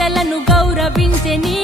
నేతలను గౌరవించే నీ